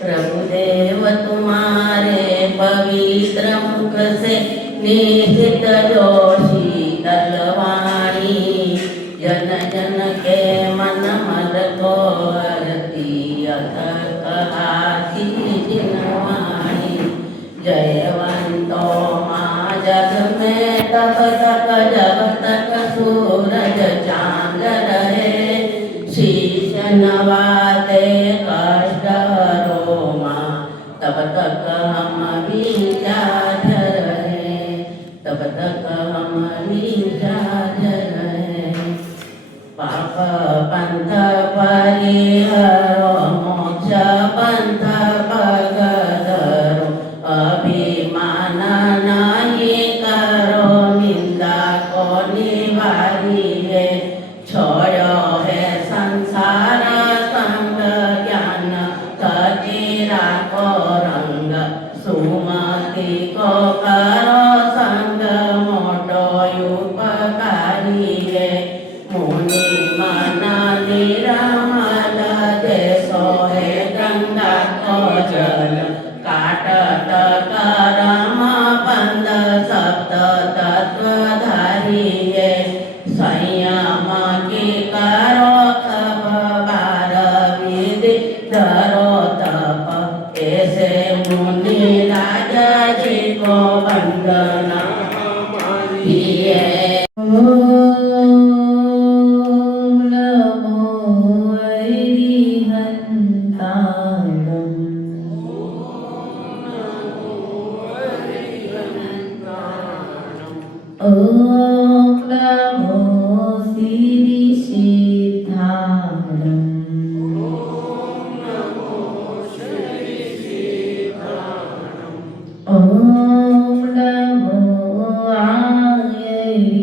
प्रभुदेव तुम्हारे पवित्र मुख से निहित जो शीतल वाणी, जन जन के मन मद को हरती अथक आती जिनवाणी। जयवंतो माँ जग में तब तक जब तक सूरज चांद रहे, शीश नवाते कष्ट हरो माँ तब तक हम विचार रहे, तब तक हम विचार रहे। पाप पंथ परिहरो मोक्ष पंथ भगधरो, अभिमान नहीं करो निंदा को निवारिए, छोड़ो है संसार संग ज्ञान तेरा को रंग, सुमति को करो संग मोटो उपकारी है। मुनि मन निरमल जैसो है गंगा को जल, काटत करम बंद सप्त तत्व धारी है। संयम की करो तप बार विधि धरो तप, ऐसे मुनि राजा जी को वंदना दिए। ओम नमो श्री सिद्धारम। ओम नमो आयर्याणम।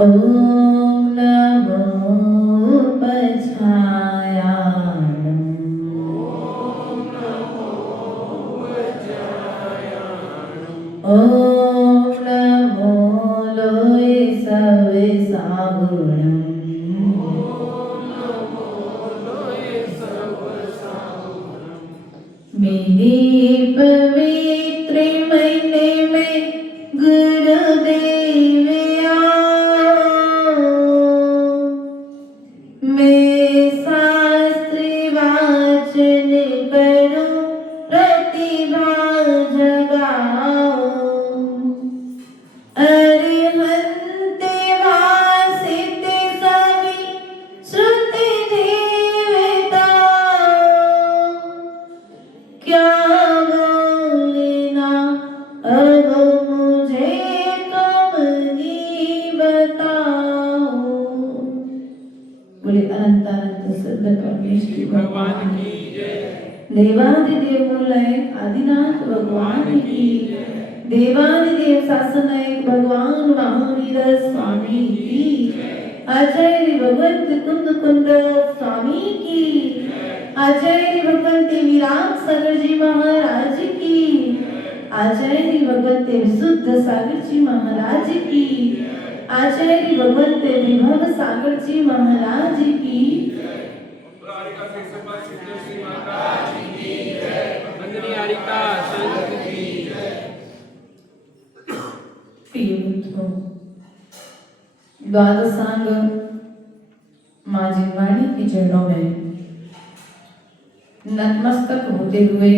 ओम नमो उपछायाणम। ओम नमो लोय सविसागुणम। मेरी पवित्र महीने में गुरुदेव आओ, मैं शास्त्र वाचन करूं प्रतिभा जगाओ। अरिहंत वासित सभी श्रुति देवताओं, क्या बोलना अब मुझे तुम ही बताओ। बोले अनंत अनंत सिद्ध परमेश्वर भगवान की जय। देवादिदेव मूलनायक आदिनाथ भगवान की जय। देवादिदेव शासनायक भगवान महावीर स्वामी की जय। आचार्य भगवत कुंद कुंद स्वामी की जय। आचार्य भगवंत विराट सागर जी महाराज की, आचार्य भगवंत विशुद्ध सागर जी महाराज की, आचार्य भगवंत विभव सागर जी महाराज की। प्रिय मित्रों, द्वादशांग मां जिनवाणी की चरणों में नतमस्तक होते हुए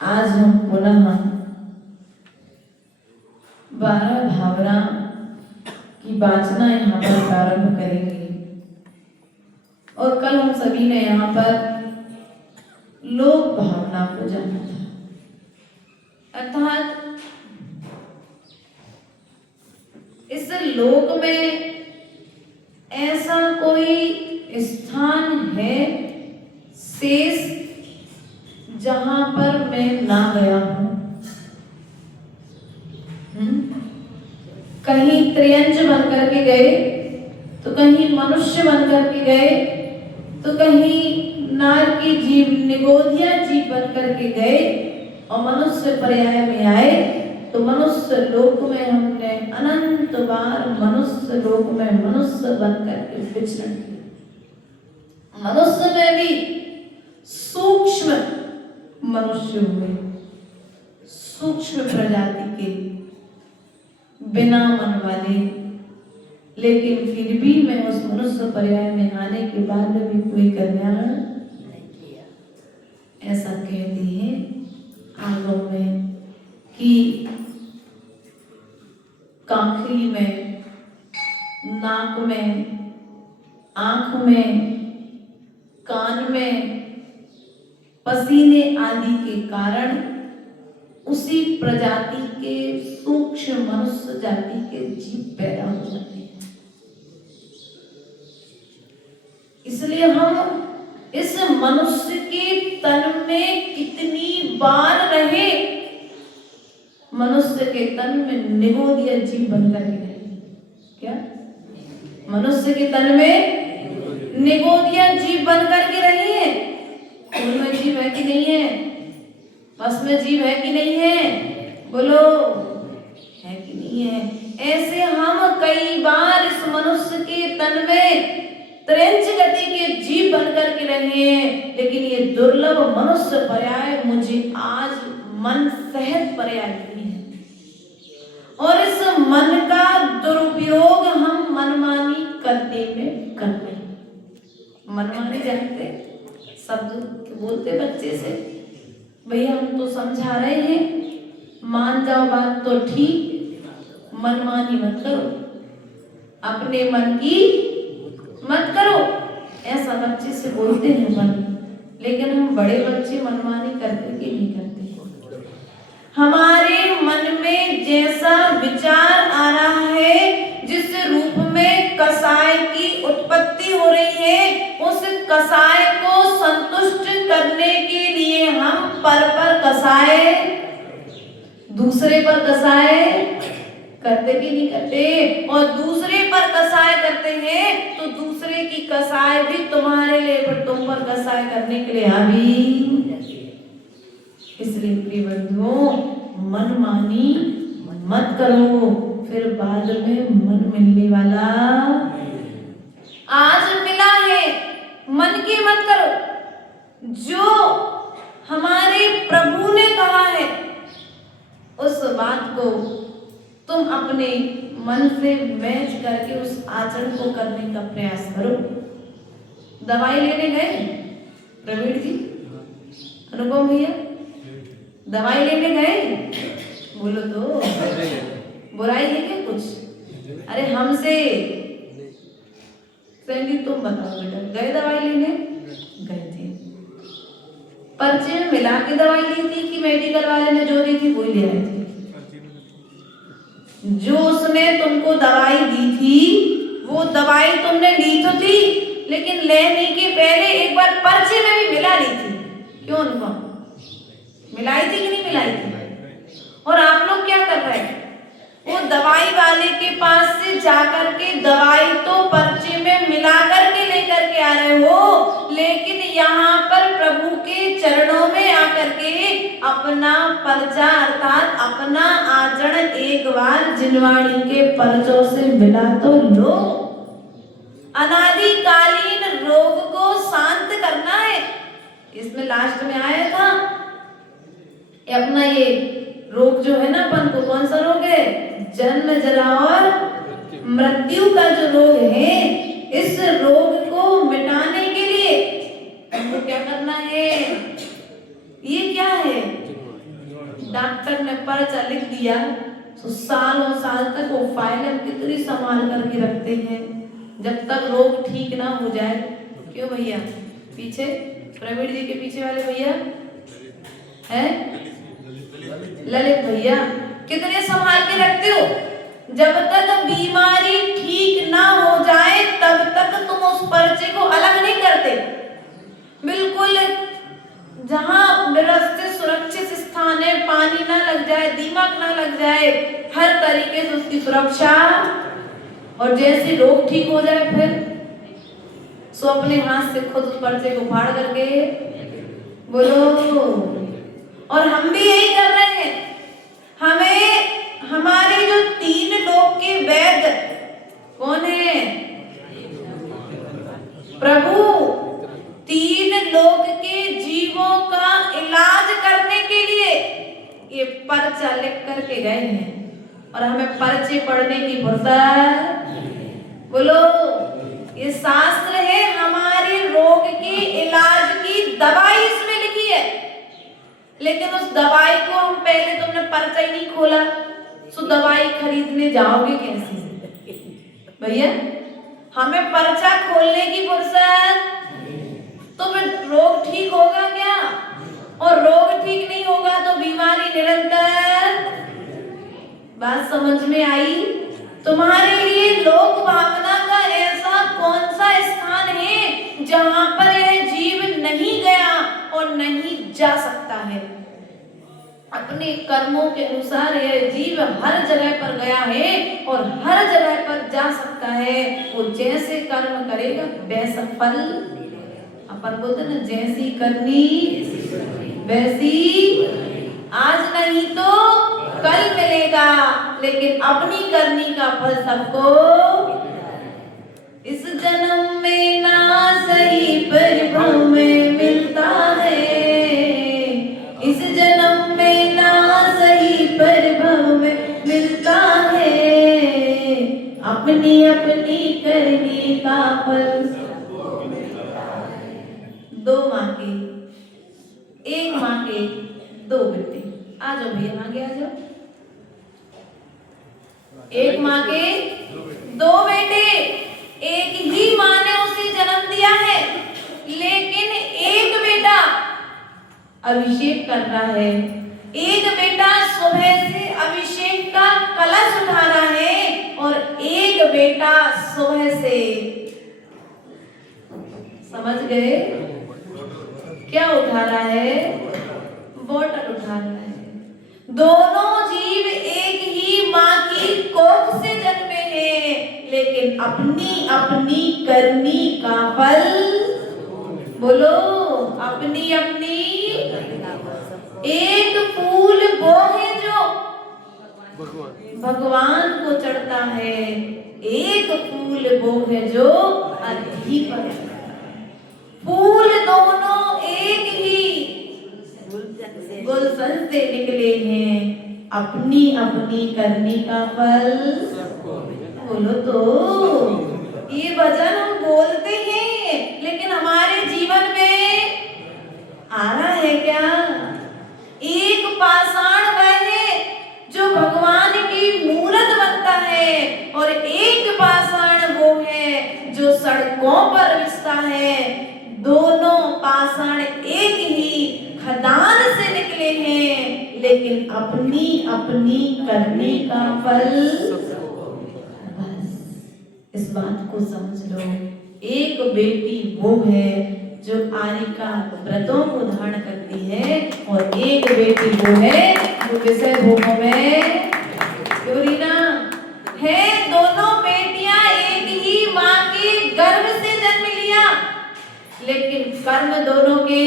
आज हम पुनः 12 भावना की वाचना यहाँ पर प्रारंभ करेंगे। और कल हम सभी ने यहाँ पर लोक भावना को जाना था, अर्थात इस लोक में ऐसा कोई स्थान है शेष जहां पर मैं ना गया हूं। कहीं त्रियंज बन करके गए, तो कहीं मनुष्य बन करके गए, तो कहीं नार की जीव निगोधिया जीव बन करके गए, और मनुष्य पर्याय में आए। तो मनुष्य लोक में हमने अनंत बार मनुष्य मनुष्य लोक में मनुष्य बनकर के विचरण किया। मनुष्य में भी सूक्ष्म मनुष्य हुए, सूक्ष्म प्रजाति के, बिना मन वाले, लेकिन फिर भी मैं उस मनुष्य पर्याय में आने के बाद भी कोई कल्याण नहीं किया। ऐसा कहते हैं आगम में कि काखरी में, नाक में, आंख में, कान में पसीने आदि के कारण उसी प्रजाति के सूक्ष्म मनुष्य जाति के जीव पैदा हो जाते हैं। इसलिए हम इस मनुष्य के तन में कितनी बार रहे, मनुष्य के तन में निगोदिया जीव बनकर के रहे। क्या मनुष्य के तन में निगोदिया जीव बनकर के रही है? उनमें जीव है कि नहीं है? बस में जीव है कि नहीं है? बोलो, है कि नहीं है? ऐसे हम कई बार इस मनुष्य के तन में त्रेंच गति के जीव बनकर के रहे हैं, लेकिन ये दुर्लभ मनुष्य पर्याय मुझे आज मन सहित पर्याय नहीं है। और इस मन का दुरुपयोग हम मनमानी करने में कर रहे हैं। मनमानी जानते, शब्द बोलते बच्चे से, भैया हम तो समझा रहे हैं, मान जाओ बात तो ठीक, मनमानी मत करो, अपने मन की मत करो, ऐसा बच्चे से बोलते हैं मन। लेकिन हम बड़े बच्चे मनमानी करते कि नहीं करते? हमारे मन में जैसा विचार आ रहा है, जिस रूप में कसाय की उत्पत्ति हो रही है, उस कसाय को संतुष्ट करने के लिए हम पर कसाय, दूसरे पर कसाय करते कि नहीं करते? और दूसरे पर कसाय करते हैं तो दूसरे की कसाय भी तुम्हारे लिए, पर तुम पर कसाय करने के लिए हावी। इसलिए प्रिय बंधुओं, मनमानी मत करो, फिर बाद में मन मिलने वाला आज मिला है, मन की मत करो। जो हमारे प्रभु ने कहा है उस बात को तुम अपने मन से मैच करके उस आचरण को करने का प्रयास करो। दवाई लेने गए प्रवीण जी, अनुपम भैया, दवाई लेने गए? बोलो तो, बुराई है क्या कुछ? अरे हमसे संगीत तुम बताओ बेटा, गए दवाई लेने? गए थे। पर्चे में मिला के दवाई ली थी कि मेडिकल वाले ने जो दी थी वही ले आए थे? जो उसने तुमको दवाई दी थी वो दवाई तुमने ली तो थी, लेकिन लेने के पहले एक बार पर्चे में भी मिला ली थी। क्यों अनुपम? मिलाई थी कि नहीं मिलाई थी? और आप लोग क्या कर रहे हैं? वो दवाई वाले के पास से जाकर के दवाई तो पर्चे में मिला करके लेकर के आ रहे हो, लेकिन यहाँ पर प्रभु के चरणों में आकर के अपना पर्चा अर्थात अपना आचरण एक बार जिनवाणी के पर्चों से मिला तो लो। अनादिकालीन रोग को शांत करना है। इसमें लास्ट में आया था अपना ये रोग जो है ना अपन को, कौन सा रोग है? जन्म जरा और मृत्यु का जो रोग है, इस रोग को मिटाने के लिए हमको क्या करना है? ये क्या है? डॉक्टर ने पर्चा लिख दिया तो सालों साल तक वो फाइल हम कितनी संभाल करके रखते हैं जब तक रोग ठीक ना हो जाए। क्यों भैया? पीछे प्रवीण जी के पीछे वाले भैया हैं, ललित भैया, कितने संभाल के रखते हो? जब तक बीमारी ठीक ना हो जाए तब तक तुम उस पर्चे को अलग नहीं करते। बिल्कुल जहां व्यवस्थित सुरक्षित स्थान है, पानी ना लग जाए, दीमक ना लग जाए, हर तरीके से उसकी सुरक्षा। और जैसे रोग ठीक हो जाए फिर सो अपने हाथ से खुद उस पर्चे को फाड़ करके बोलो। और हम भी यही कर रहे हैं। हमें हमारे जो 3 लोग के वैद्य प्रभु 3 लोक के जीवों का इलाज करने के लिए ये पर्चा लिख करके गए हैं और हमें पर्चे पढ़ने की फुर्सत। बोलो, ये शास्त्र है, हमारे रोग के इलाज की दवाई इसमें लिखी है, लेकिन उस दवाई को हम पहले तुमने पर्चा ही नहीं खोला, सो दवाई खरीदने जाओगे कैसे भैया? हमें पर्चा खोलने की फुर्सत, तो फिर रोग ठीक होगा क्या? और रोग ठीक नहीं होगा तो बीमारी निरंतर। बात समझ में आई? तुम्हारे लिए लोक भावना का ऐसा कौन सा स्थान है जहां पर यह जीव नहीं गया और नहीं जा सकता है? अपने कर्मों के अनुसार यह जीव हर जगह पर गया है और हर जगह पर जा सकता है। वो जैसे कर्म करेगा वैसा फल, अपन बोलते ना, जैसी करनी वैसी, आज नहीं तो कल मिलेगा, लेकिन अपनी करनी का फल सबको। इस जन्म में ना सही परिभ्रम में मिलता है, इस जन्म में ना सही परिभ्रम में मिलता है, अपनी अपनी करनी का फल। 2 माँ के, 1 माँ के 2 बेटे। आ जाओ भैया, आगे आ जाओ। 1 माँ के 2 बेटे, एक ही माँ ने उसे जन्म दिया है, लेकिन एक बेटा अभिषेक कर रहा है, एक बेटा सुबह से अभिषेक का कलश उठा रहा है और एक बेटा सुबह से, समझ गए क्या उठा रहा है? बोतल उठा रहा है। दोनों जीव एक ही माँ की कोख से जन्मे हैं, लेकिन अपनी अपनी करनी का फल। बोलो, अपनी अपनी। एक फूल वो है जो भगवान को चढ़ता है, एक फूल वो है जो अधिक पर चढ़ता है। फूल दोनों एक ही गुलशन से निकले हैं, अपनी अपनी करनी का फल। बोलो तो, ये भजन हम बोलते हैं, लेकिन हमारे जीवन में आ रहा है क्या? एक पाषाण वह है जो भगवान की मूरत बनता है, और एक पाषाण वो है जो सड़कों पर बिछता है। दोनों पाषाण एक ही खदान से निकले हैं, लेकिन अपनी अपनी करने का फल। बस इस बात को समझ लो। एक बेटी वो है जो आरिका व्रतों को धारण करती है, और एक बेटी वो है जो विषय भोगों में चोरी ना है। दोनों बेटियां एक ही माँ के गर्भ से जन्म लिया, लेकिन कर्म दोनों के।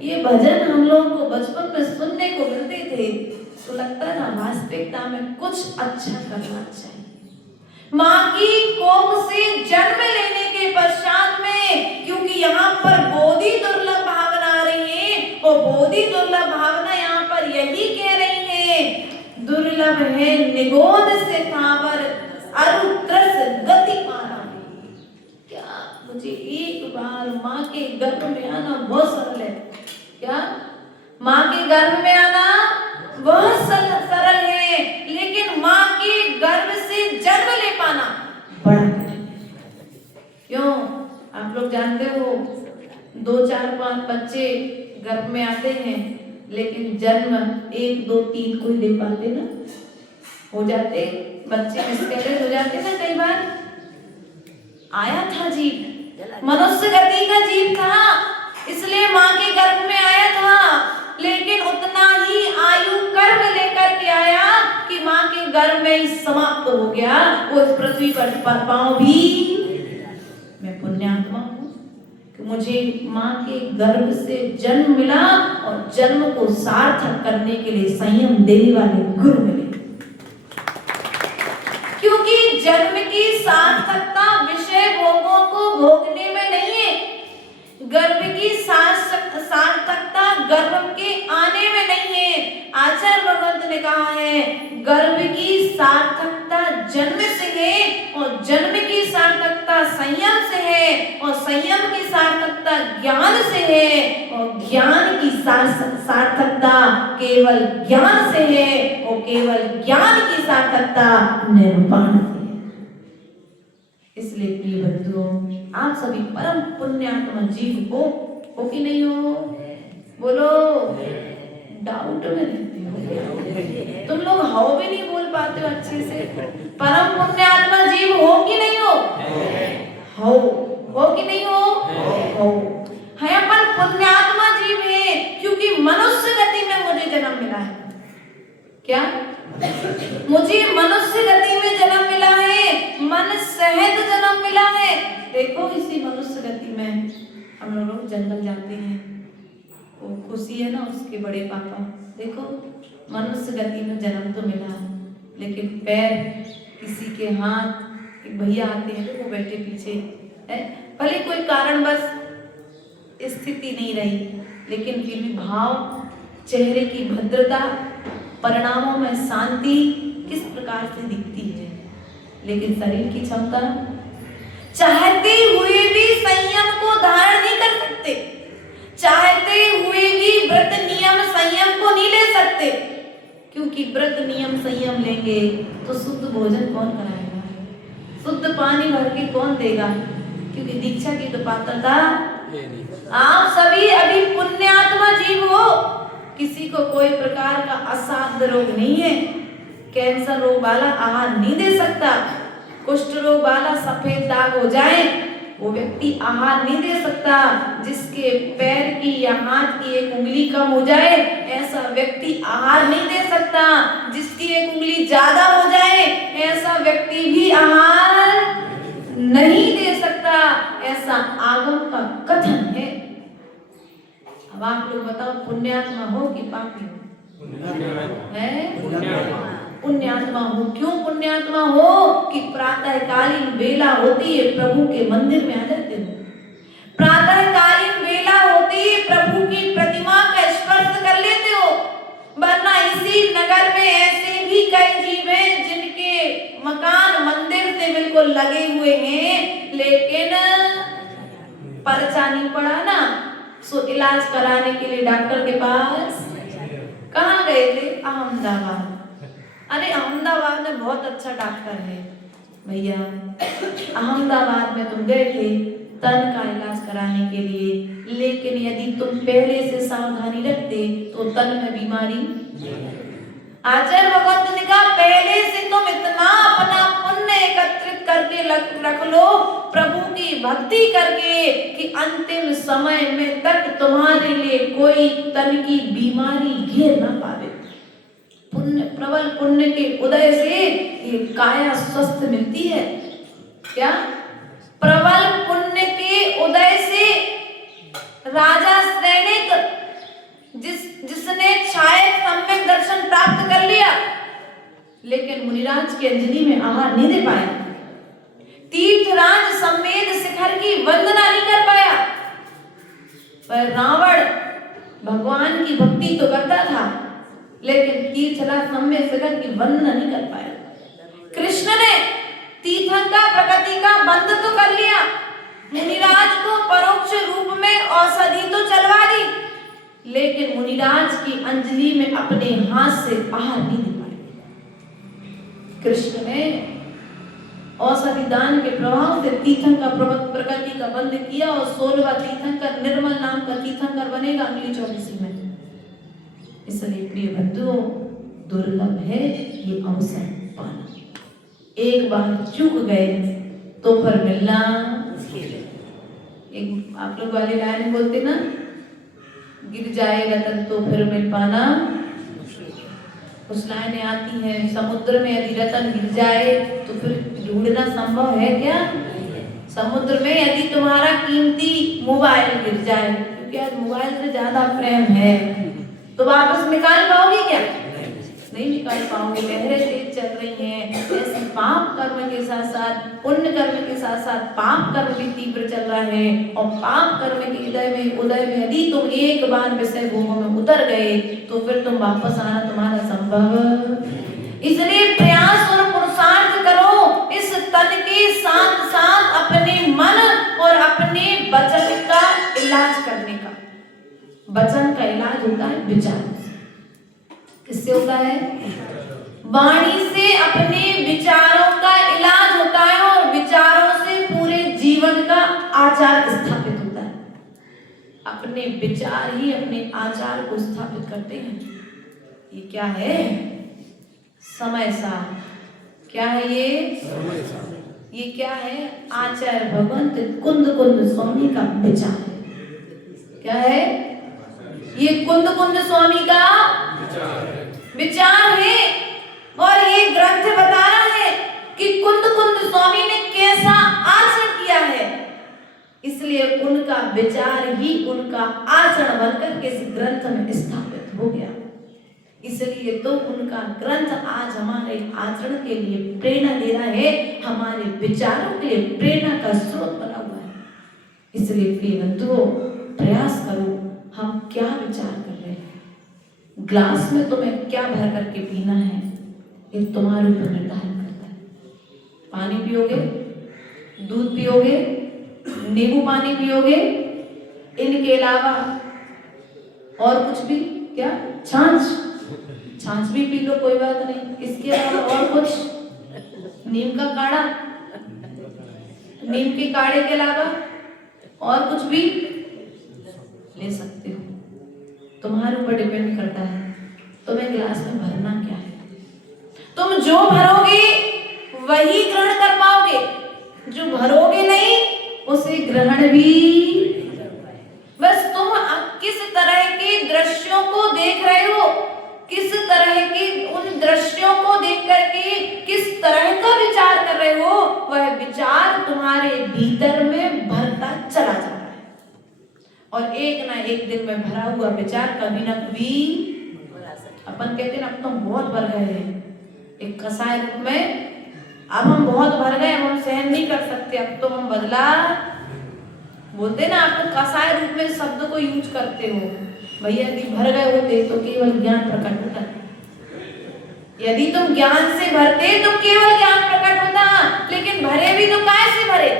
ये भजन हम लोगों को बचपन में सुनने को मिलते थे, तो लगता था वास्तविकता में कुछ अच्छा करना चाहिए। माँ की कोख से जन्म लेने के पश्चात में, क्योंकि यहाँ पर बोधि दुर्लभ भावना आ रही है, और बोधि दुर्लभ भावना यहाँ पर यही कह रही है, दुर्लभ है निगोद से थावर अरुत्रस गति पाना। क्या मुझे एक बार माँ के गर्भ में आना बहुत सरल है? क्या माँ के गर्भ में आना बहुत सरल है, लेकिन माँ के गर्भ से जन्म ले पाना बड़ा कठिन है। क्यों? आप लोग जानते हो, 2, 4, 5 बच्चे गर्भ में आते हैं, लेकिन जन्म 1, 2, 3 कोई दे पाते ना, हो जाते बच्चे मिसकैरेज हो जाते ना कई बार। आया था जीव, मनुष्य गति का जीव था, इसलिए माँ के गर्भ में आया था, लेकिन उतना ही आयु कर्म लेकर के आया कि माँ के गर्भ में ही समाप्त हो गया। वो इस पृथ्वी पर पाँव भी। मैं पुण्यात्मा हूँ कि मुझे माँ के गर्भ से जन्म मिला, और जन्म को सार्थक करने के लिए संयम देने वाले गुरु मिले। क्योंकि जन्म की सार्थकता विषय भोगों को भोगने में नहीं है, गर्भ की सार्थकता गर्भ के आने में नहीं है। आचार्य भगवंत ने कहा है गर्भ की सार्थकता जन्म से है और जन्म की सार्थकता संयम से है और संयम की सार्थकता ज्ञान से है और ज्ञान की सार्थकता केवल ज्ञान से है और केवल ज्ञान की सार्थकता निर्वाण से है। इसलिए प्रिय बंधुओं, आप सभी परम पुण्यात्मा जीव हो कि नहीं हो? बोलो, डाउट में रहते हो तुम लोग, हो भी नहीं बोल पाते हो अच्छे से। परम पुण्यात्मा जीव हो कि नहीं हो? हो कि नहीं हो? हो है। अपन पुण्यात्मा जीव है क्योंकि मनुष्य गति में मुझे जन्म मिला है। क्या मुझे मनुष्य गति में जन्म मिला है, मन सहित जन्म मिला है। देखो इसी मनुष्य गति में हम लोग जंगल जाते हैं, वो खुशी है ना उसके बड़े पापा, देखो मनुष्य गति में जन्म तो मिला लेकिन पैर किसी के हाथ, एक भैया आते हैं देखो बैठे पीछे है, भले कोई कारणवश स्थिति नहीं रही लेकिन फिर भी भाव, चेहरे की भद्रता, परिणामों में शांति किस प्रकार से दिखती है। लेकिन शरीर की क्षमता, चाहते हुए भी संयम को धारण नहीं कर सकते, चाहते हुए भी व्रत नियम संयम को नहीं ले सकते, क्योंकि व्रत नियम संयम लेंगे तो शुद्ध भोजन कौन कराएगा, शुद्ध पानी भर के कौन देगा, क्योंकि दीक्षा की तो पात्रता। आप सभी अभी पुण्यात्मा जीव हो, किसी को कोई प्रकार का असाध्य रोग नहीं है। कैंसर रोग वाला आहार नहीं दे सकता, कुष्ठ रोग वाला सफेद दाग हो जाए वो व्यक्ति आहार नहीं दे सकता, जिसके पैर की या हाथ की एक उंगली कम हो जाए ऐसा व्यक्ति आहार नहीं दे सकता, जिसकी एक उंगली ज्यादा हो जाए ऐसा व्यक्ति भी आहार नहीं दे सकता, ऐसा आगम का कथन है। अब आप लोग बताओ पुण्यात्मा हो कि पापी हो? पुण्यात्मा हो। क्यों पुण्यात्मा हो? कि प्रातःकालीन वेला होती है प्रभु के मंदिर में आ जाते हो, प्रातःकालीन वेला होती है प्रभु की प्रतिमा का स्पर्श कर लेते हो। वरना इसी नगर में ऐसे भी कई जीव हैं जिनके मकान मंदिर से बिल्कुल लगे हुए हैं लेकिन पर्चा नहीं पड़ा ना, सो इलाज कराने के लिए डॉक्टर के पास कहाँ गए थे? अहमदाबाद। अरे अहमदाबाद में बहुत अच्छा डॉक्टर है भैया, अहमदाबाद में तुम गए थे तन का इलाज कराने के लिए, लेकिन यदि तुम पहले से सावधानी रखते तो तन में बीमारी। आचार्य भगवंत ने कहा पहले से तुम इतना अपना पुण्य एकत्रित करके रख लो प्रभु की भक्ति करके कि अंतिम समय में तक तुम्हारे लिए कोई तन की बीमारी घेर ना पावे। पुण्य, प्रबल पुण्य के उदय से ये काया स्वस्थ मिलती है। क्या? प्रबल पुण्य के उदय से राजा सैनिक जिसने छाये सम्यक दर्शन प्राप्त कर लिया लेकिन मुनिराज की अंजलि में आहार नहीं दे पाया, तीर्थराज समेत शिखर की वंदना नहीं कर पाया, पर रावण भगवान की भक्ति तो करता था लेकिन तीर्थराज समेत शिखर की वंदना नहीं कर पाया। कृष्ण ने तीर्थंकर प्रकृति का बंध तो कर लिया, मुनिराज को परोक्ष रूप में औषधि तो चलवा दी, लेकिन मुनिराज की अंजलि में अपने हाथ से आहार नहीं दे पाए। कृष्ण ने औषधि दान के प्रभाव से तीर्थंकर प्रकृति का बंध किया और 16वां तीर्थंकर निर्मल नाम का तीर्थंकर बनेगा अगली 24 में। इसलिए प्रिय बंधुओं, दुर्लभ है ये अवसर पाना, एक बार चूक गए तो फिर मिलना। एक आप लोग वाले लाइन बोलते ना, गिर जाए रतन तो फिर मिल पाना। कुछ लाइनें आती हैं, समुद्र में यदि रतन गिर जाए तो फिर ढूंढना संभव है क्या? समुद्र में यदि तुम्हारा कीमती मोबाइल गिर जाए, क्योंकि आज मोबाइल से ज्यादा प्रेम है, तो वापस निकाल पाओगे क्या? नहीं निकाल पाओगे। लहरें तेज चल रही हैं, ऐसी पाप कर्म के साथ साथ पुण्य कर्म के साथ साथ पाप कर्म भी तीव्र चल रहा है, और पाप कर्म के उदय में यदि तुम एक बार विषय भोगों में उतर गए तो फिर तुम वापस आना तुम्हारा संभव। इसलिए प्रयास और पुरुषार्थ करो इस तन के साथ साथ अपने मन और अपने वचन का इलाज करने का। वचन का इलाज होता है विचार से। किससे होता है? वाणी से अपने विचारों का इलाज होता है, और विचारों से पूरे जीवन का आचार स्थापित होता है। अपने विचार ही अपने आचार को स्थापित करते हैं। ये क्या है? समय सार। क्या है ये क्या है? आचार्य भगवंत कुंद स्वामी का विचार है। क्या है ये? कुंद स्वामी का विचार है। और ये ग्रंथ बता रहा है कि कुंद स्वामी ने कैसा आचरण किया है, इसलिए उनका विचार ही उनका आचरण बनकर के इस ग्रंथ में स्थापित हो गया। इसलिए तो उनका ग्रंथ आज हमारे आचरण के लिए प्रेरणा दे रहा है, हमारे विचारों के लिए प्रेरणा का स्रोत बना हुआ है। इसलिए प्रिय बंधुओं, प्रयास करो हम क्या विचार कर रहे हैं। ग्लास में तुम्हें क्या भर करके पीना है ये तुम्हारे ऊपर निर्धारित करता है। पानी पियोगे, दूध पियोगे, नींबू पानी पियोगे, इनके अलावा और कुछ भी? क्या? छाछ भी पी लो, कोई बात नहीं। इसके अलावा और कुछ? नीम का काढ़ा, नीम के काढ़े के अलावा और कुछ भी ले सकते हो। तुम्हारे ऊपर डिपेंड करता है तुम्हें गिलास में भरना क्या है। तुम जो भरोगे वही ग्रहण कर पाओगे, जो भरोगे नहीं उसे ग्रहण भी। बस तुम किस तरह के दृश्यों को देख रहे हो, किस तरह के उन दृश्यों को देख करके किस तरह का विचार कर रहे हो, वह विचार तुम्हारे भीतर में भरता चला जा रहा है। और एक ना एक दिन में भरा हुआ विचार कभी ना कभी, अपन कहते हैं ना अब तो हम बहुत भर गए हैं एक कसाय रूप में, अब हम बहुत भर गए, अब हम सहन नहीं कर सकते, अब तो हम बदला बोलते ना। आप तो कसाय रूप में शब्द को यूज करते हो। भैया यदि भर गए होते तो केवल ज्ञान प्रकट होता, यदि तुम ज्ञान से भरते तो केवल ज्ञान प्रकट होता, लेकिन भरे भी तो काय से भरे?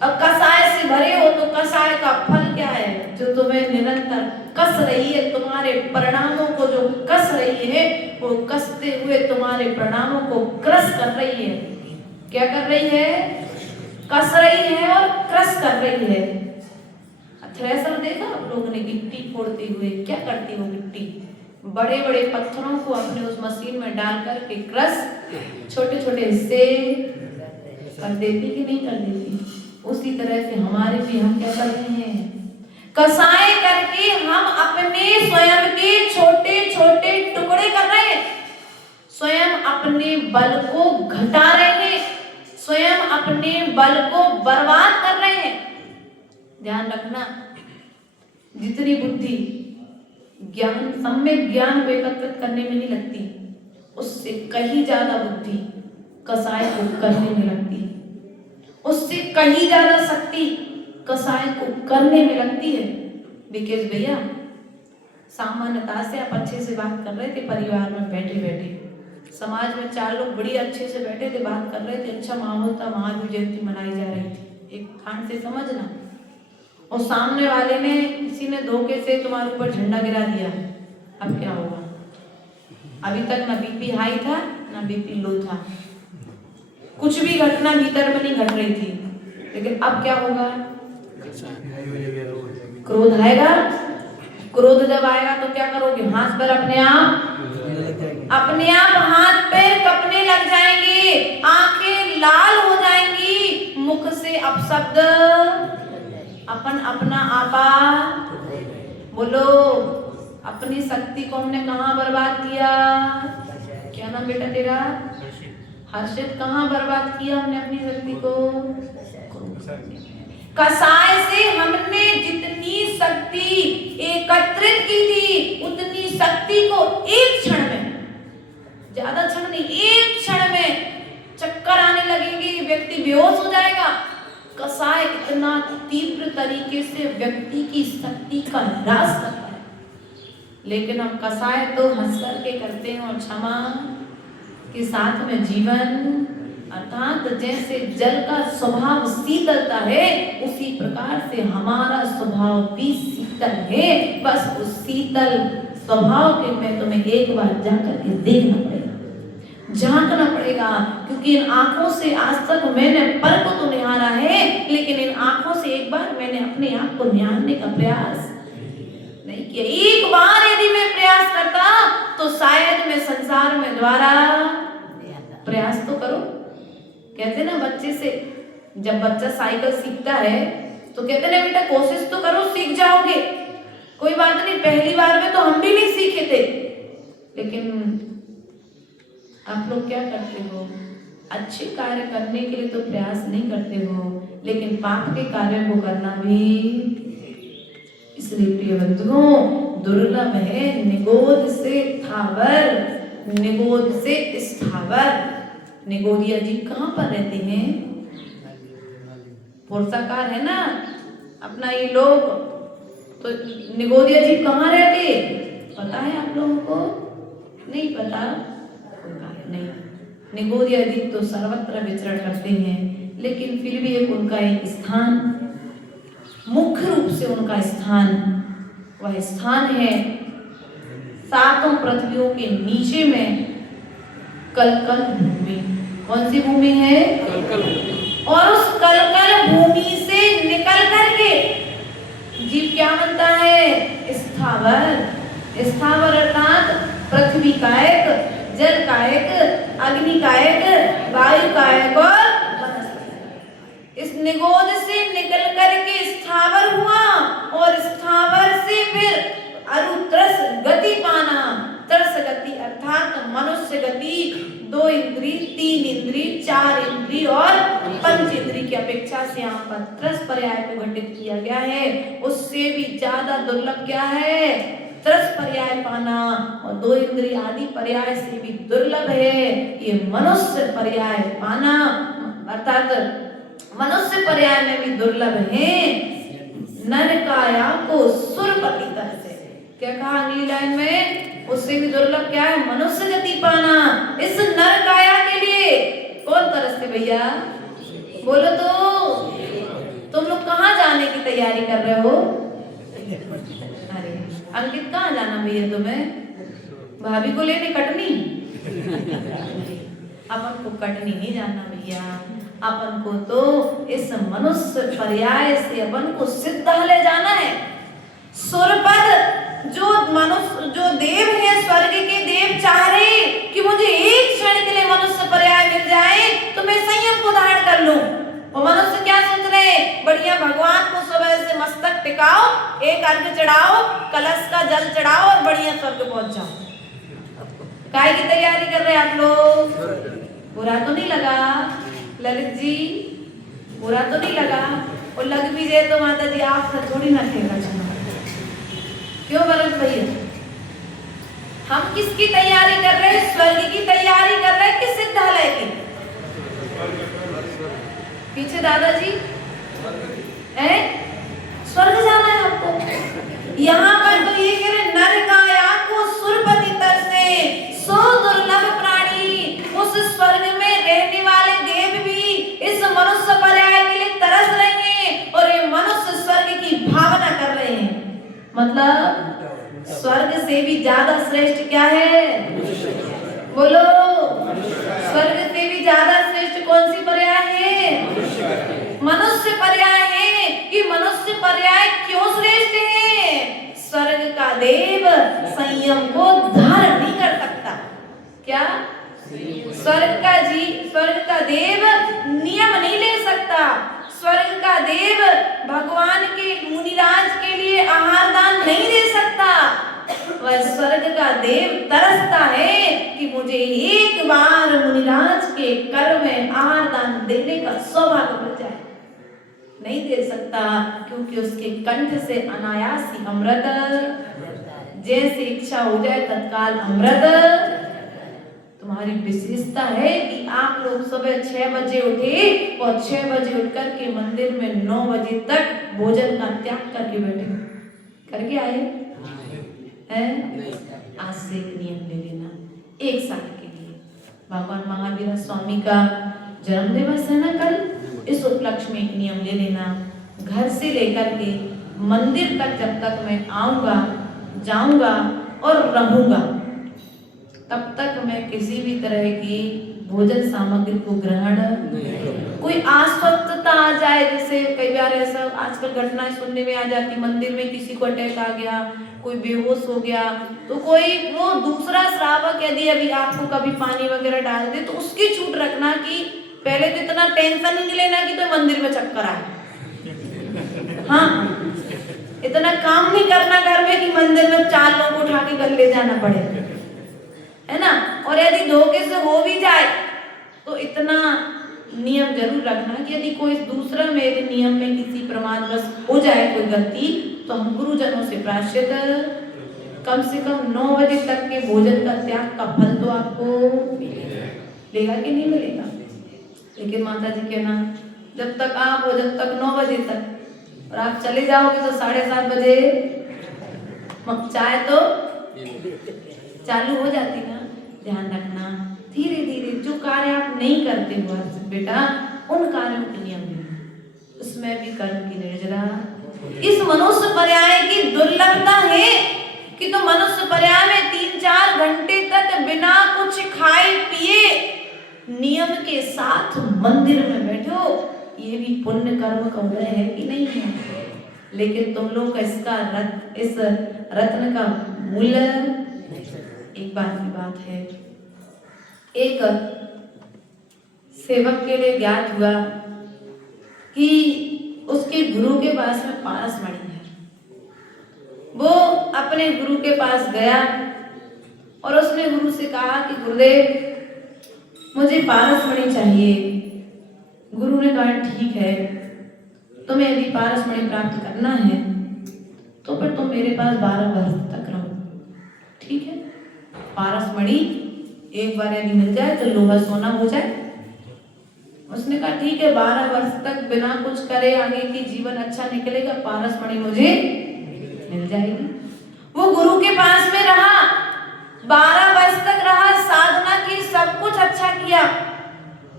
अब कसाय से भरे हो तो कसाय का फल क्या है? जो तुम्हें निरंतर कस रही है, तुम्हारे परिणामों को जो कस रही है, वो कसते हुए तुम्हारे परिणामों को क्रश कर रही है। क्या कर रही है? कस रही है और क्रश कर रही है। थ्रेशर देखा आप लोगों ने गिट्टी फोड़ते हुए? क्या करती वो गिट्टी? बड़े बड़े पत्थरों को अपने उस मशीन में डाल करके क्रश छोटे छोटे हिस्से कर देती कि नहीं कर देती? उसी तरह से हमारे भी हम क्या कर रहे हैं? कसाय करके हम अपने स्वयं के छोटे छोटे टुकड़े कर रहे हैं, स्वयं अपने बल को घटा रहे हैं, स्वयं अपने बल को बर्बाद कर रहे हैं। ध्यान रखना, जितनी बुद्धि ज्ञान सम्यक ज्ञान को एकत्रित करने में नहीं लगती, उससे कहीं ज्यादा बुद्धि कसाय को करने में लगती है, उससे कहीं ज्यादा शक्ति कसाय को करने में लगती है। विकेश भैया, सामान्यता से आप अच्छे से बात कर रहे थे, परिवार में बैठे बैठे समाज में 4 लोग बड़ी अच्छे से बैठे थे, बात कर रहे थे, अच्छा माहौल था, महावीर जयंती मनाई जा रही थी, एक कान से समझना, और सामने वाले ने किसी ने धोखे से तुम्हारे ऊपर झंडा गिरा दिया। अब क्या होगा? अभी तक ना बीपी हाई था ना बीपी लो था, कुछ भी घटना भीतर में नहीं घट रही थी, लेकिन अब क्या होगा? क्रोध आएगा। क्रोध जब आएगा तो क्या करोगे? हाथ पैर अपने आप हाथ पैर कपने लग जाएंगे, आंखें लाल हो जाएंगी, मुख से अपशब्द अपन अपना आपा बोलो। अपनी शक्ति को हमने कहाँ बर्बाद किया? क्या नाम बेटा तेरा? हर्षित। कहाँ बर्बाद किया हमने अपनी शक्ति को? कसाय से हमने जितनी शक्ति एकत्रित की थी, उतनी शक्ति को एक क्षण में, ज्यादा क्षण नहीं, एक क्षण में चक्कर आने लगेंगे, व्यक्ति बेहोश हो जाएगा। कसाय इतना तीव्र तरीके से व्यक्ति की शक्ति का ह्रास करता है। लेकिन हम कसाय तो हंस करके करते हैं और क्षमा के साथ में जीवन, अर्थात जैसे जल का स्वभाव शीतलता है उसी प्रकार से हमारा स्वभाव भी शीतल है। बस उस शीतल स्वभाव के में तुम्हें एक बार जाकर के देखना पड़ेगा, झांकना पड़ेगा, क्योंकि इन आंखों से आज तक मैंने पर को तो निहारा है, लेकिन इन आंखों से एक बार मैंने अपने आप को निहारने का प्रयास नहीं किया। एक बार यदि मैं प्रयास करता तो शायद मैं संसार में द्वारा प्रयास तो करो। कहते ना बच्चे से, जब बच्चा साइकिल सीखता है तो कहते ना बेटा कोशिश तो करो, सीख जाओगे, कोई बात नहीं, पहली बार में तो हम भी नहीं सीखे थे। लेकिन आप लोग क्या करते हो? अच्छे कार्य करने के लिए तो प्रयास नहीं करते हो, लेकिन पाप के कार्य को करना भी। इसलिए प्रिय बंधुओं, दुर्लभ है निगोद से थावर, निगोद से स्थावर। निगोदिया जी कहाँ पर रहते हैं? पुरसाकार है ना अपना ये लोग, तो निगोदिया जी कहाँ रहते पता है आप लोगों को? नहीं पता? नहीं। निगोदिया जी तो सर्वत्र विचरण करते हैं, लेकिन फिर भी एक उनका एक स्थान, मुख्य रूप से उनका स्थान, वह स्थान है सातों पृथ्वियों के नीचे में कलकल भूमि। कौन सी भूमि है? कलकल भूमि। और उस कलकल भूमि से निकल करके जीव क्या बनता है? स्थावर। स्थावर अर्थात पृथ्वी का एक, जल का एक, अग्नि का एक, वायु का एक और वनस्पति। इस निगोद से निकल करके स्थावर हुआ और स्थावर से फिर अरुत्रस गति पाना। तरस गति अर्थात मनुष्य गति, 2 इंद्री, 3 इंद्री, 4 इंद्री और 5 इंद्री की अपेक्षा से यहाँ पर त्रस पर्याय को घटित किया गया है। उससे भी ज्यादा दुर्लभ क्या है? त्रस पर्याय पाना, और 2 इंद्री आदि पर्याय से भी दुर्लभ है ये मनुष्य पर्याय पाना, अर्थात मनुष्य पर्याय में भी दुर्लभ है। नरकाया को सुरपति तरसे, क्या कहा अगली लाइन में? उससे भी दुर्लभ क्या है? मनुष्य गति पाना। इस नरकाया के लिए कौन तरसते भैया? बोलो तो। तुम लोग कहाँ जाने की तैयारी कर रहे हो? अरे अंकित कहाँ जाना भैया तुम्हें? भाभी को लेने कटनी? अपन को कटनी नहीं जाना भैया, अपन को तो इस मनुष्य पर्याय से अपन को सिद्धालय जाना है। सुरपद जो मनुष्य, जो देव है, स्वर्ग के देव चाह रहे कि मुझे एक क्षण के लिए मनुष्य पर्याय मिल जाए तो मैं संयम को धारण कर लूं। और मनुष्य क्या सोच रहे? बढ़िया भगवान को सुबह से मस्तक टिकाओ, एक अर्घ चढ़ाओ, कलश का जल चढ़ाओ और बढ़िया स्वर्ग पहुंच जाओ। काय की तैयारी कर रहे हैं आप लोग? बुरा तो नहीं लगा ललित जी? बुरा तो नहीं लगा? और लग भी जाए तो माता जी आप थोड़ी ना ठेका चुना। क्यों भरत भैया? हम किसकी तैयारी कर रहे हैं? स्वर्ग की तैयारी कर रहे हैं कि सिद्धालय की? पीछे दादाजी है, स्वर्ग जाना है आपको। यहाँ पर तो ये कह रहे नरकाया को सुरपति तरसे, सो दुर्लभ प्राणी। उस स्वर्ग में रहने वाले देव भी इस मनुष्य पर्याय के लिए तरस रहे हैं और ये मनुष्य स्वर्ग की भावना कर रहे हैं। मतलब स्वर्ग से भी ज्यादा श्रेष्ठ क्या है? बोलो। स्वर्ग से भी ज्यादा श्रेष्ठ कौन सी पर्याय है? मनुष्य पर्याय है। कि मनुष्य पर्याय क्यों श्रेष्ठ है? स्वर्ग का देव संयम को धारण नहीं कर सकता। क्या? स्वर्ग का देव नियम नहीं ले सकता। स्वर्ग का देव भगवान के मुनिराज के लिए आहार दान नहीं दे सकता। वह स्वर्ग का देव तरसता है कि मुझे एक बार मुनिराज के कर में आहार दान देने का सौभाग्य मिल जाए। नहीं दे सकता, क्योंकि उसके कंठ से अनायास ही अमृत, जैसे इच्छा हो जाए तत्काल अमृत। तो तुम्हारी विशेषता है कि आप लोग सुबह 6 बजे उठे और 6 बजे उठ करके मंदिर में 9 बजे तक भोजन का त्याग करके बैठे, करके आए हैं। आज से एक नियम ले लेना, 1 साल के लिए। भगवान महावीर स्वामी का जन्म दिवस है ना कल, इस उपलक्ष्य में एक नियम ले लेना, घर से लेकर के मंदिर तक जब तक मैं आऊंगा, जाऊंगा और रहूंगा, तब तक मैं किसी भी तरह की भोजन सामग्री को ग्रहण कोई अस्वस्थता आ जाए, जैसे कई बार ऐसा आजकल घटनाएं सुनने में आ जाती, मंदिर में किसी को अटैक आ गया, कोई बेहोश हो गया, तो कोई वो दूसरा श्रावक यदि अभी आपको कभी पानी वगैरह डाल दे तो उसकी छूट रखना कि पहले तो इतना टेंशन ही नहीं लेना कि तो मंदिर में चक्कर आए। हाँ, इतना काम नहीं करना घर में कि मंदिर में 4 लोग को उठा के घर ले जाना पड़े, है ना। और यदि धोखे से हो भी जाए तो इतना नियम जरूर रखना कि यदि कोई दूसरा मेरे नियम में किसी प्रमादवश हो जाए कोई गलती, तो हम गुरुजनों से प्रायश्चित कम से कम 9 बजे तक के भोजन का त्याग का फल तो आपको मिलेगा कि नहीं मिलेगा। लेकिन माता जी के ना, जब तक आप हो, जब तक 9 बजे तक, और आप चले जाओगे तो 7:30 बजे चाय तो चालू हो जाती ना। ध्यान रखना, धीरे धीरे जो कार्य आप नहीं करते हो बेटा, उन कार्यों के नियम में उसमें भी कर्म की निर्जरा। इस मनुष्य पर्याय की दुर्लभता है कि तो मनुष्य पर्याय में 3-4 घंटे तक बिना कुछ खाए पिए नियम के साथ मंदिर में बैठो, ये भी पुण्य कर्म का उदय है कि नहीं है। लेकिन तुम लोग इसका इस रत्न का मूल्य, एक बार की बात है, एक सेवक के लिए ज्ञात हुआ कि उसके गुरु के पास में पारस मणि है। वो अपने गुरु के पास गया और उसने गुरु से कहा कि गुरुदेव मुझे पारस मणि चाहिए। गुरु ने कहा ठीक है, तुम्हें यदि पारस मणि प्राप्त करना है तो फिर तुम मेरे पास 12 वर्ष तक रहो, ठीक है। पारस मणि एक बार यदि मिल जाए तो लोहा सोना हो जाए। उसने कहा ठीक है, 12 वर्ष तक बिना कुछ करे आगे की जीवन अच्छा निकलेगा, पारस मणि मुझे मिल जाएगी। वो गुरु के पास में रहा, 12 वर्ष तक रहा, साधना की, सब कुछ अच्छा किया,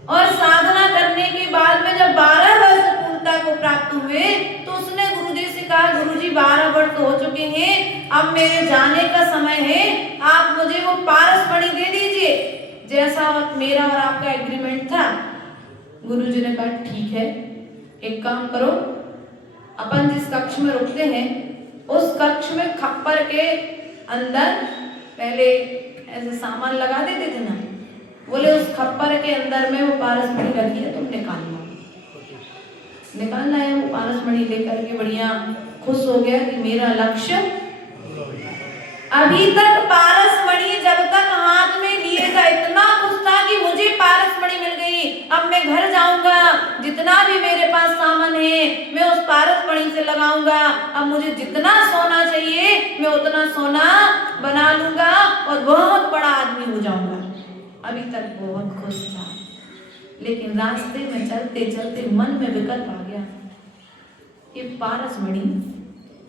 और साधना करने के बाद में जब 12 वर्ष पूर्णता को प्राप्त हुए तो उसने गुरुजी से कहा, गुरुजी 12 वर्ष हो चुके हैं, अब मेरे जाने का समय है, आप मुझे वो पारस मणि दे दीजिए जैसा मेरा और आपका एग्रीमेंट था। गुरुजी ने कहा ठीक है, एक काम करो, अपन जिस कक्ष में रुकते हैं उस कक्ष में खप्पर के अंदर पहले ऐसे सामान लगा देते थे ना, बोले उस खप्पर के अंदर में वो पारस मणि रखी है, तुम निकाल लाया। वो पारस मणि लेकर के बढ़िया खुश हो गया कि मेरा लक्ष्य, अभी तक पारस मणि जब तक हाथ में लिए था इतना खुश था कि मुझे पारस मणि मिल गई, अब मैं घर जाऊंगा, जितना भी मेरे पास सामान है मैं उस पारस मणि से लगाऊंगा, अब मुझे जितना सोना चाहिए मैं उतना सोना बना लूंगा और बहुत बड़ा आदमी हो जाऊंगा। अभी तक बहुत खुश था, लेकिन रास्ते में चलते चलते मन में विकल्प आ गया, ये पारस मणि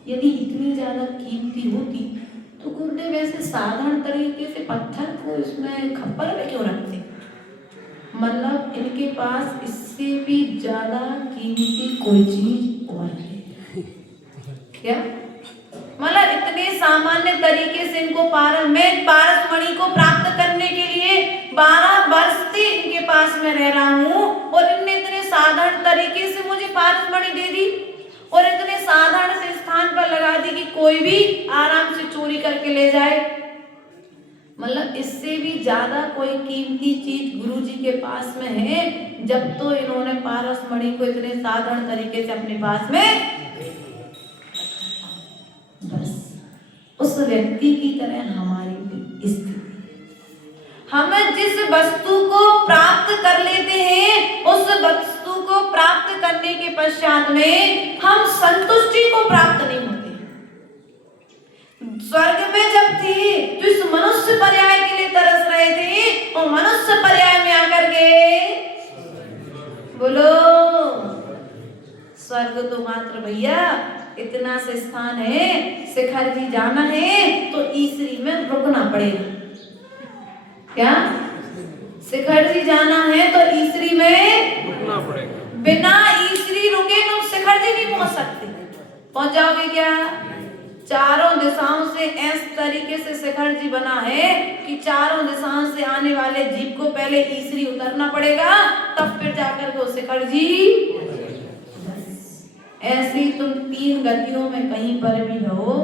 यदि इतनी ज्यादा कीमती होती तो गुरुदेव ऐसे साधारण तरीके से पत्थर को इसमें खप्पर में क्यों रखते। मतलब इनके पास इससे भी ज्यादा कीमती कोई चीज और है क्या। मतलब इतने सामान्य तरीके से इनको पारस मणि को प्राप्त करने के लिए 12 वर्ष से इनके पास में रह रहा हूँ और इनने इतने साधारण तरीके से मुझे पारस मणि दे दी और इतने साधारण से स्थान पर लगा दी कि कोई भी आराम से चोरी करके ले जाए। मतलब इससे भी ज्यादा कोई कीमती चीज गुरुजी के पास में है, जब तो इन्होंने पारस मणि को इतने साधारण तरीके से अपने पास में, बस उस व्यक्ति की तरह हमारी भी स्थिति, हम जिस वस्तु को प्राप्त कर लेते हैं उस वस्तु को प्राप्त करने के पश्चात में हम संतुष्टि को प्राप्त नहीं होते। स्वर्ग में जब थी तो इस मनुष्य पर्याय के लिए तरस रहे थे और मनुष्य पर्याय में आकर के बोलो स्वर्ग तो मात्र भैया इतना से स्थान है। शिखर जी जाना है तो ईसरी में रुकना पड़ेगा। क्या शिखर जी जाना है तो ईसरी में रुकना पड़ेगा। बिना ईसरी रुके तुम शिखर जी नहीं पहुंच सकते। पहुंच जाओगे क्या? चारों दिशाओं से इस तरीके से शिखर जी बना है कि चारों दिशाओं से आने वाले जीव को पहले ईसरी उतरना पड़ेगा, तब फिर जाकर वो शिखर जी। ऐसी तुम 3 गतियों में कहीं पर भी रहो,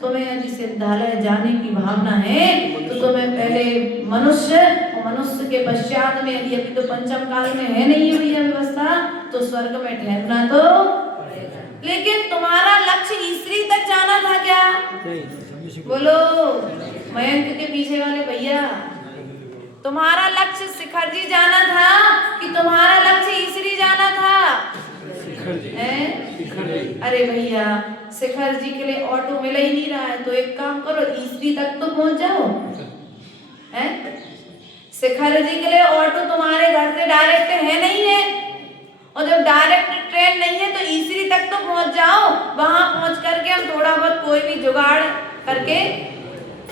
तुम्हें यदि सिद्धालय जाने की भावना है तो तुम्हें पहले मनुष्य और मनुष्य के पश्चात में यदि अभी तो पंचम काल में है नहीं हुई है व्यवस्था तो स्वर्ग में ठहरना तो। लेकिन तुम्हारा लक्ष्य ईसरी तक जाना था क्या? बोलो मयंक के पीछे वाले भैया, तुम्हारा लक्ष्य शिखर जी जाना था कि तुम्हारा लक्ष्य ईसरी जाना था? अरे भैया शिखर जी के लिए ऑटो मिल ही नहीं रहा है तो एक काम करो ईसरी तक तो पहुंच जाओ। शिखर जी के लिए ऑटो तुम्हारे घर से डायरेक्ट है नहीं है, और जब डायरेक्ट ट्रेन नहीं है तो ईसरी तक तो पहुंच जाओ। वहां पहुंच करके हम थोड़ा बहुत कोई भी जुगाड़ करके,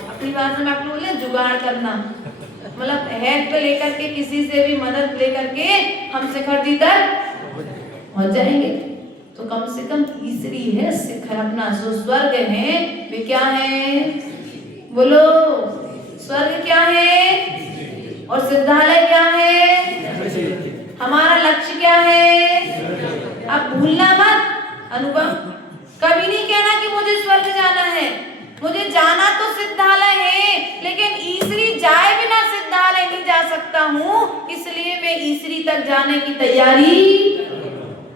अपनी भाषा में आप लोग बोले जुगाड़ करना, मतलब हेल्प लेकर के किसी से भी मदद लेकर के हम शिखर जी तक पहुंच जाएंगे। तो कम से कम तीसरी है शिखर, अपना जो स्वर्ग है वे क्या है? बोलो स्वर्ग क्या है और सिद्धालय क्या है? हमारा लक्ष्य क्या है? अब भूलना मत अनुभव, कभी नहीं कहना कि मुझे स्वर्ग जाना है। मुझे जाना तो सिद्धालय है, लेकिन ईसरी जाए बिना सिद्धालय नहीं जा सकता हूँ, इसलिए मैं ईसरी तक जाने की तैयारी।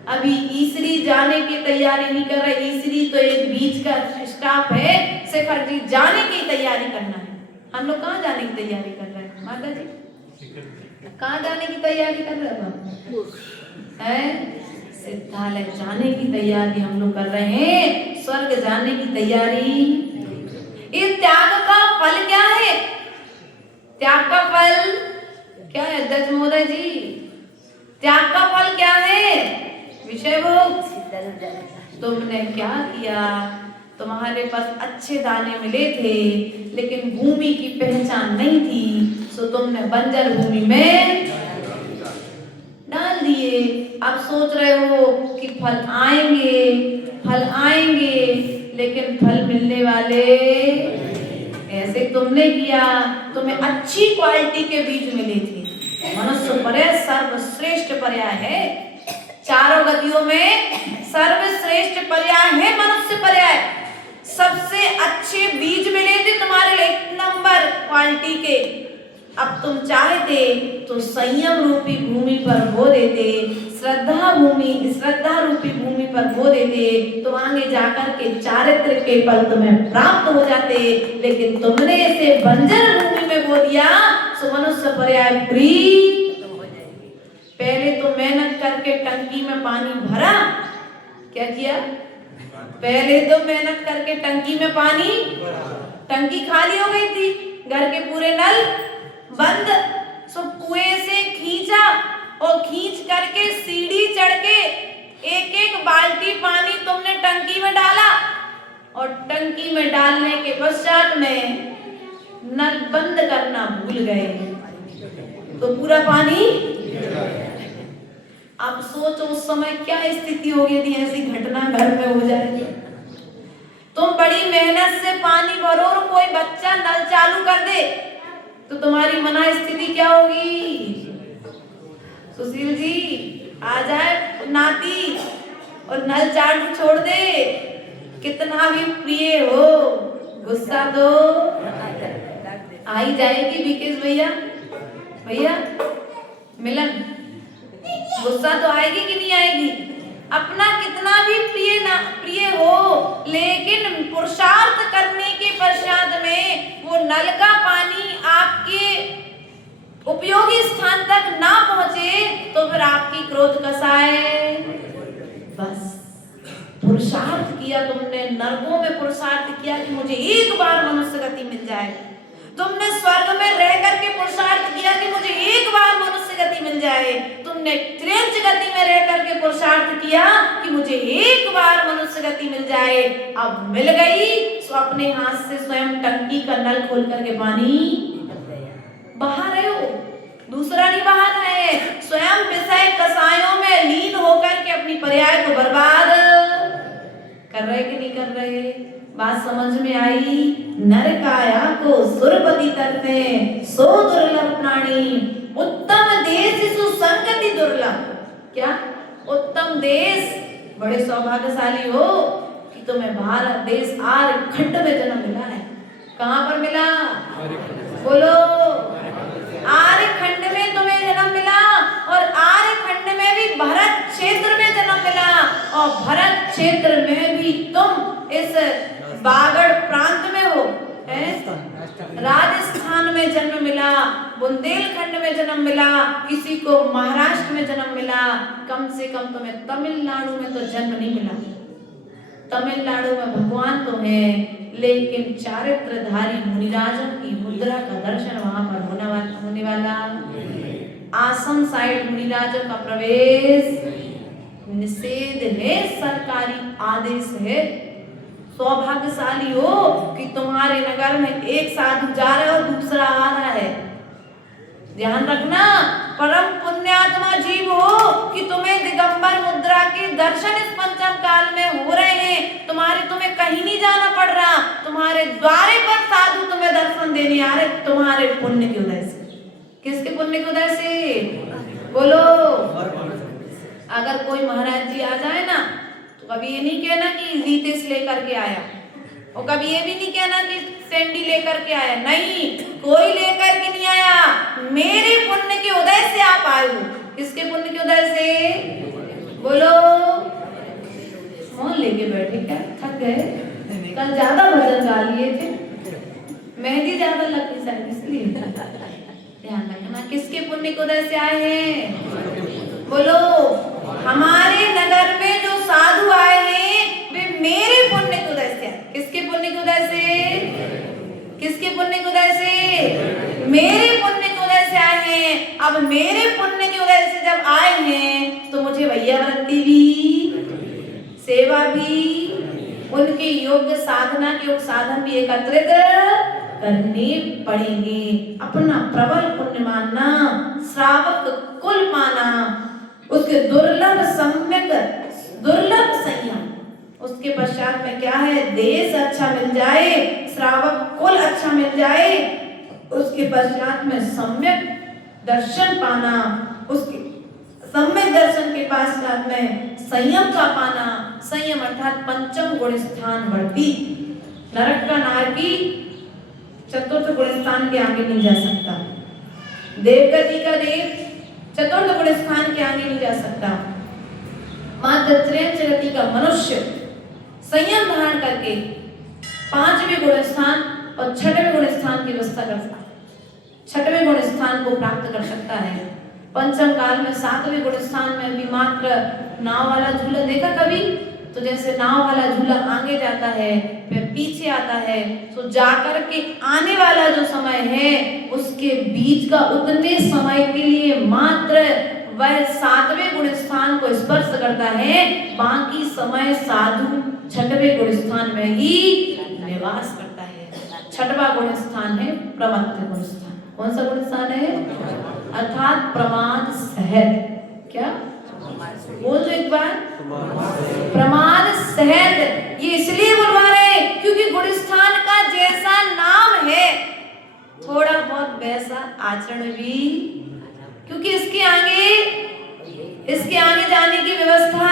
अभी ईसरी जाने की तैयारी नहीं कर रहा। ईसरी तो एक बीच का स्टॉप है, शिखर जी जाने की तैयारी करना है। हम लोग कहाँ जाने की तैयारी कर रहे हैं माता जी? कहाँ जाने की तैयारी कर रहे हैं? सिद्धालय जाने की तैयारी हम लोग कर रहे हैं, स्वर्ग जाने की तैयारी। इस त्याग का फल क्या है? त्याग का फल क्या है अध्यक्ष महोदय जी? त्याग का फल क्या है? विषय भोग। तुमने क्या किया? तुम्हारे पास अच्छे दाने मिले थे लेकिन भूमि की पहचान नहीं थी, सो तुमने बंजर भूमि में डाल दिए। अब सोच रहे हो कि फल आएंगे, लेकिन फल मिलने वाले ऐसे तुमने किया। तुम्हें अच्छी क्वालिटी के बीज मिले थे। मनुष्य पर्याय सर्वश्रेष्ठ पर्याय है, चारों गतियों में सर्वश्रेष्ठ पर्याय है मनुष्य पर्याय। सबसे अच्छे बीज मिले थे तुम्हारे लिए, 1 नंबर क्वालिटी के। अब तुम चाहते तो संयम रूपी भूमि पर बो देते, श्रद्धा रूपी भूमि पर बो देते, तो आगे जाकर के चारित्र के फल तुम्हें प्राप्त हो जाते। लेकिन तुमने इसे बंजर भूमि में बो दिया, सो मनुष्य पर्याय पूरी। पहले तो मेहनत करके टंकी में पानी भरा, क्या किया? पहले तो मेहनत करके टंकी में पानी, टंकी खाली हो गई थी, घर के पूरे नल बंद, सो कुएं से खींचा और खींच करके सीढ़ी चढ़ के 1-1 बाल्टी पानी तुमने टंकी में डाला, और टंकी में डालने के पश्चात में नल बंद करना भूल गए तो पूरा पानी। अब सोचो उस समय क्या स्थिति होगी यदि ऐसी घटना घर में हो जाए। तुम बड़ी मेहनत से पानी भरो और कोई बच्चा नल चालू कर दे तो तुम्हारी मना स्थिति क्या होगी? सुशील जी आ जाए नाती और नल चालू छोड़ दे, कितना भी प्रिय हो, गुस्सा तो आ ही जाएगी। विकेश भैया मिलन, गुस्सा तो आएगी कि नहीं आएगी? अपना कितना भी प्रिय हो, लेकिन पुरुषार्थ करने के पश्चात में वो नल का पानी आपके उपयोगी स्थान तक ना पहुंचे तो फिर आपकी क्रोध कसाए बस पुरुषार्थ किया, तुमने नरकों में पुरुषार्थ किया कि मुझे एक बार मनुष्य गति मिल जाए। तुमने स्वर्ग में रह करके पुरुषार्थ किया कि मुझे एक बार मनुष्य गति मिल जाए। तुमने त्रिंच गति में रह करके पुरुषार्थ किया कि मुझे एक बार मनुष्य गति मिल जाए। अब मिल गई तो अपने हाथ से स्वयं टंकी का नल खोल करके पानी बहा रहे हो, दूसरा नहीं बहा रहे हैं। स्वयं विषय कसायों में लीन होकर के अपनी पर्याय को बर्बाद कर रहे कि नहीं कर रहे? बात समझ में आई? नर काया को सुरपति तरते सो दुर्लभ प्राणी, उत्तम देश सुसंगति दुर्लभ। क्या उत्तम देश? बड़े सौभाग्यशाली हो कि तुम्हें भारत देश आर्य खंड में जन्म मिला है। कहां पर मिला? बोलो। आर्य खंड में तुम्हें जन्म मिला, और आर्य खंड में भी भरत क्षेत्र में जन्म मिला, और भरत क्षेत्र में भी तुम इस बागड़ प्रांत में हो, राजस्थान में जन्म मिला, बुंदेलखंड में जन्म मिला, किसी को महाराष्ट्र में जन्म मिला, कम से कम तुम्हें तमिलनाडु में तो जन्म नहीं मिला। तमिलनाडु में भगवान तो है, लेकिन चारित्रधारी मुनिराजों की मुद्रा का दर्शन वहां पर होने वाला। आसम साइड मुनिराजों का प्रवेश निषेध है, सरकारी आदेश है। सौभाग्यशाली हो कि तुम्हारे नगर में एक साधु जा रहा है और दूसरा आ रहा है। ध्यान रखना, परम पुण्यात्मा जीव हो कि तुम्हें दिगंबर मुद्रा के दर्शन इस पंचम काल में हो रहे हैं। तुम्हें कहीं नहीं जाना पड़ रहा, तुम्हारे द्वारे पर साधु तुम्हें दर्शन देने आ रहे, तुम्हारे पुण्य की उदय से। किसके पुण्य की उदय से? बोलो। अगर कोई महाराज जी आ जाए ना, तो कभी ये नहीं कहना कि रीतेश लेकर के आया, और कभी ये भी नहीं कहना कि सैंडी लेकर के आया। नहीं, कोई लेकर के नहीं आया, मेरे पुण्य के उदय से आप आए हो। किसके पुण्य के उदय से? बोलो। मौन लेके बैठे क्या? थक गए? कल ज्यादा भजन गा लिए थे, मेहंदी ज्यादा लगी शायद, इसलिए। ध्यान रखना, किसके पुण्य के उदय से आए हैं? बोलो। हमारे नगर में जो साधु आए हैं वे मेरे पुण्य के उदय से आए। किसके पुण्य के उदय से? किसके पुण्य के उदय से? मेरे पुण्य के उदय से आए हैं। अब मेरे पुण्य के उदय से जब आए हैं तो मुझे भैया वृत्ति भी, सेवा भी, उनके योग्य साधना के योग साधन भी एकत्रित करने पड़ेंगे। अपना प्रबल पुण्य मानना, श्रावक कुल पाना, उसके दुर्लभ सम्यक, दुर्लभ संयम, उसके पश्चात में क्या है? देश अच्छा मिल जाए, श्रावक कुल अच्छा मिल जाए, उसके पश्चात में सम्यक दर्शन पाना, उसके सम्यक दर्शन के पश्चात में संयम का पाना। संयम अर्थात पंचम गुण स्थान बढ़ती। नरक का नारकी चतुर्थ गुण स्थान के आगे नहीं जा सकता, देवगति का देव चतुर्थ गुण स्थान के आगे नहीं जा सकता। मात्र त्रयंच गति का मनुष्य संयम धारण करके पांचवें गुण स्थान और छठवें गुण स्थान की व्यवस्था कर सकता है, छठवें गुण स्थान को प्राप्त कर सकता है। पंचम काल में सातवें गुण स्थान में भी मात्र नाव वाला झूला देखा कभी? तो जैसे नाव वाला झूला आगे जाता है फिर पीछे आता है, तो जाकर के आने वाला जो समय है उसके बीच का उतने समय के लिए मात्र वह सातवें गुण स्थान को स्पर्श करता है, बाकी समय साधु छठवें गुण स्थान में ही निवास करता है। छठवां गुण स्थान है प्रमत्त गुण स्थान। कौन सा गुण स्थान है? अर्थात प्रमाद सहज। क्या बोल जो एक बार? प्रमाद सहज। ये इसलिए बुलवा रहे क्योंकि गुण स्थान का जैसा नाम है थोड़ा बहुत वैसा आचरण भी, क्योंकि इसके आगे जाने की व्यवस्था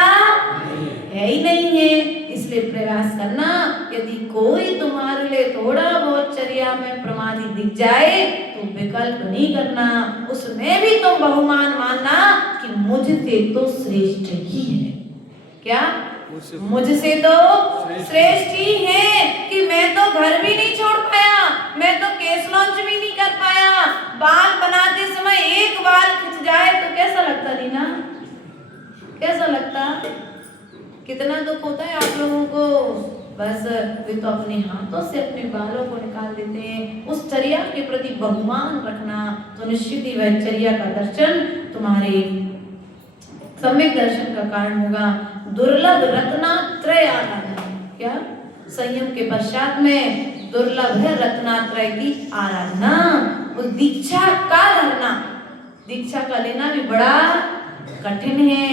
है ही नहीं है। इसलिए प्रयास करना, यदि कोई तुम्हारे लिए थोड़ा बहुत चर्या में प्रमादी दिख जाए तो विकल्प नहीं करना, उसमें भी तुम बहुमान मानना कि मुझसे तो श्रेष्ठ ही है। क्या? मुझसे तो श्रेष्ठ ही है कि मैं तो घर भी नहीं छोड़ पाया, मैं तो केस लॉन्च भी नहीं कर पाया। बाल बनाते समय एक बाल खिंच जाए तो कैसा लगता रीना? कैसा लगता? कितना दुख होता है आप लोगों को। बस वे तो अपने हाथों से अपने बालों को निकाल देते हैं। उस चर्या के प्रति बहुमान रखना, तो निश्चित ही वह चर्या का दर्शन तुम्हारे सम्यक दर्शन का कारण होगा। दुर्लभ रत्नात्रय आराधना, क्या संयम के पश्चात में दुर्लभ है रत्नात्रय की आराधना। उस दीक्षा का धरना, दीक्षा का लेना भी बड़ा कठिन है।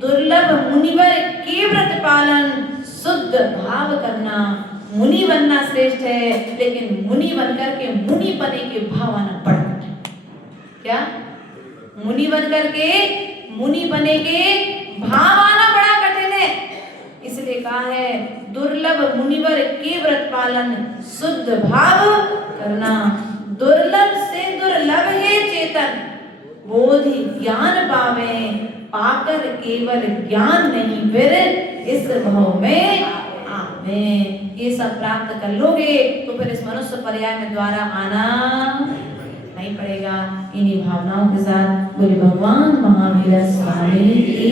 दुर्लभ मुनिवर के व्रत पालन, शुद्ध भाव करना। मुनि बनना श्रेष्ठ है, लेकिन मुनि बनकर के मुनि बने के भाव आना बड़ा कठिन। क्या मुनि बनकर के मुनि बने के भाव आना बड़ा कठिन है। इसलिए कहा है दुर्लभ मुनिवर के व्रत पालन, शुद्ध भाव करना। दुर्लभ से दुर्लभ है चेतन, बोधि ज्ञान पावे, पाकर केवल ज्ञान नहीं फिर इस भाव में आवे। ये सब प्राप्त कर लोगे तो फिर इस मनुष्य पर्याय में द्वारा आना नहीं पड़ेगा। इन्हीं भावनाओं के साथ बोले भगवान महावीर स्वामी की